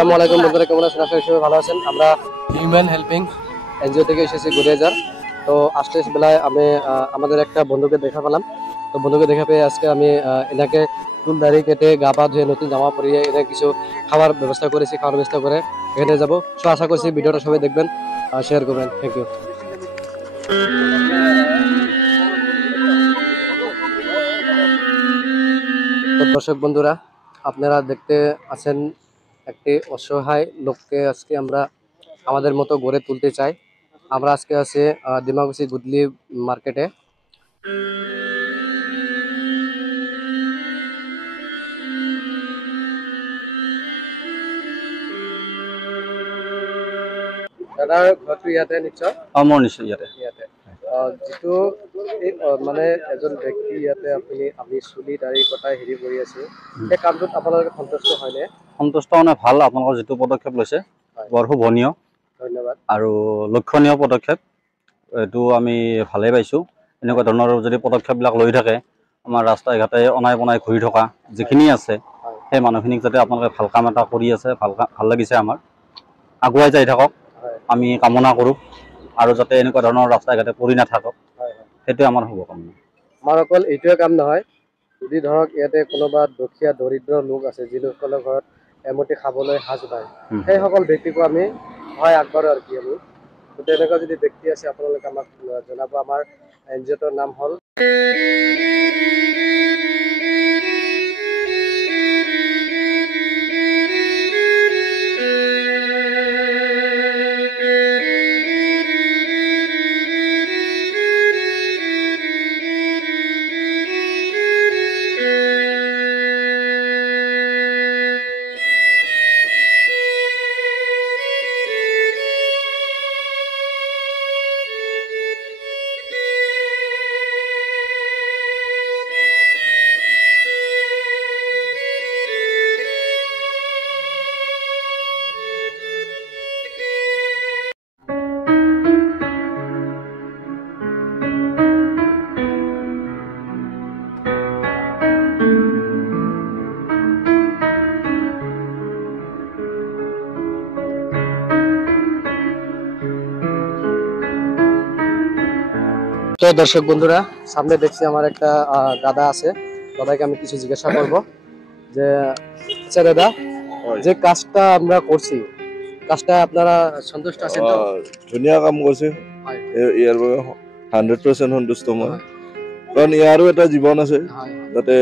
আসসালামু আলাইকুম বন্ধুরা, কেমন আছেন? আশা করি সবাই ভালো আছেন। আমরা হিউম্যান হেল্পিং এনজিও থেকে এসেছি গুড়িয়াজার। তো আসতে বেলায় আমি আমাদের একটা বন্ধুকে দেখা পেলাম। তো বন্ধুকে দেখা পেয়ে আজকে আমি এনাকে চুল দাড়ি কেটে গা পা ধুয়ে নতুন জামা পরিয়ে এনে কিছু খাবার ব্যবস্থা করেছি। খাওয়ার ব্যবস্থা করে এখানে যাবো। সো আশা করছি ভিডিওটা সবাই দেখবেন, শেয়ার করবেন। Thank you. তো দর্শক বন্ধুরা, আপনারা দেখতে আছেন একটি অসহায় লোককে আজকে আমরা আমাদের মতো গড়ে তুলতে চাই। আমরা আজকে আছি ডিমাকুসি গুদলি মার্কেটে। দাদাৰ ঘৰটো ইয়াতে নিশ্চয়? মোৰ নিশ্চয় ইয়াতে। যিটো মানে এজন ব্যক্তি ইয়াতে আমি চুলি দাড়ি কটাই হেৰি কৰি আছো, সেই কামটোত আপোনালোকে সন্তুষ্ট হয়নে? সন্তুষ্ট মানে ভাল, আপোনালোকৰ যিটো পদক্ষেপ লৈছে বৰ শুভনীয়, ধন্যবাদ। আৰু লক্ষণীয় পদক্ষেপ, এইটো আমি ভালেই পাইছোঁ। এনেকুৱা ধৰণৰ যদি পদক্ষেপবিলাক লৈ থাকে, আমাৰ ৰাস্তাই ঘাটে অনাই বনাই ঘূৰি থকা যিখিনি আছে সেই মানুহখিনিক যাতে আপোনালোকে ভাল কাম এটা কৰি আছে, ভাল লাগিছে। আমাৰ আগুৱাই যাই থাকক আমি কামনা কৰোঁ, আৰু যাতে এনেকুৱা ধৰণৰ ৰাস্তাই ঘাটে পৰি নাথাকক, সেইটোৱে আমাৰ শুভকামনা। আমাৰ অকল এইটোৱে কাম নহয়, যদি ধৰক ইয়াতে কোনোবা দুখীয়া দৰিদ্ৰ লোক আছে, যি লোকসকলৰ ঘৰত এমুঠি খাবলৈ সাজ নাই, সেইসকল ব্যক্তিকো আমি সহায় আগবঢ়াওঁ আৰু কি আমি। গতিকে এনেকুৱা যদি ব্যক্তি আছে আপোনালোকে আমাক জনাব। আমাৰ এন জি অ'টোৰ নাম হ'ল তো দর্শক বন্ধুরা, সামনে দেখছি আমার একটা দাদা আছে। দাদাকে আমি কিছু জিজ্ঞাসা করব যে, আচ্ছা দাদা, যে কাজটা আমরা করছি, কাজটা আপনারা সন্তুষ্ট আছেন তো? ধুনীয়া কাম কৰিছে, ইয়াৰ বাবে 100% সন্তুষ্ট মই। কাৰণ ইয়াৰো এটা জীৱন আছে, যাতে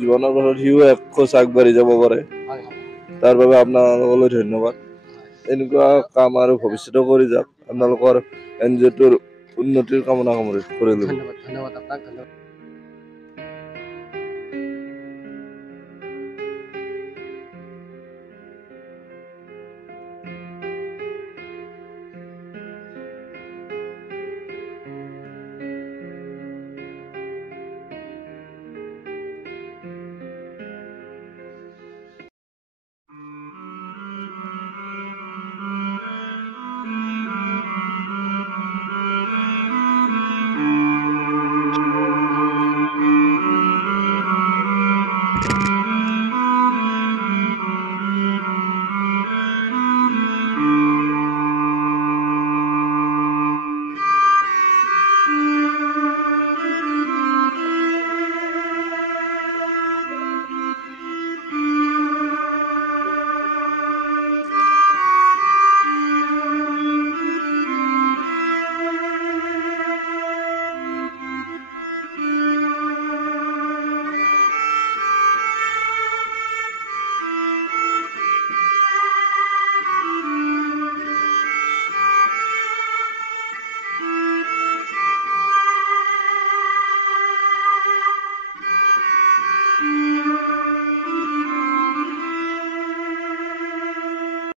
জীৱনৰ পথত সিও এখোজ আগবাঢ়ি যাব পাৰে। তাৰ বাবে আপোনালোকলৈ ধন্যবাদ। এনেকুৱা কাম আৰু ভৱিষ্যতেও কৰি যাওক। আপোনালোকৰ এন জি অ'টোৰ উন্নতিৰ কামনা কৰিলোঁ। ধন্যবাদ, ধন্যবাদ আপোনাক, ধন্যবাদ।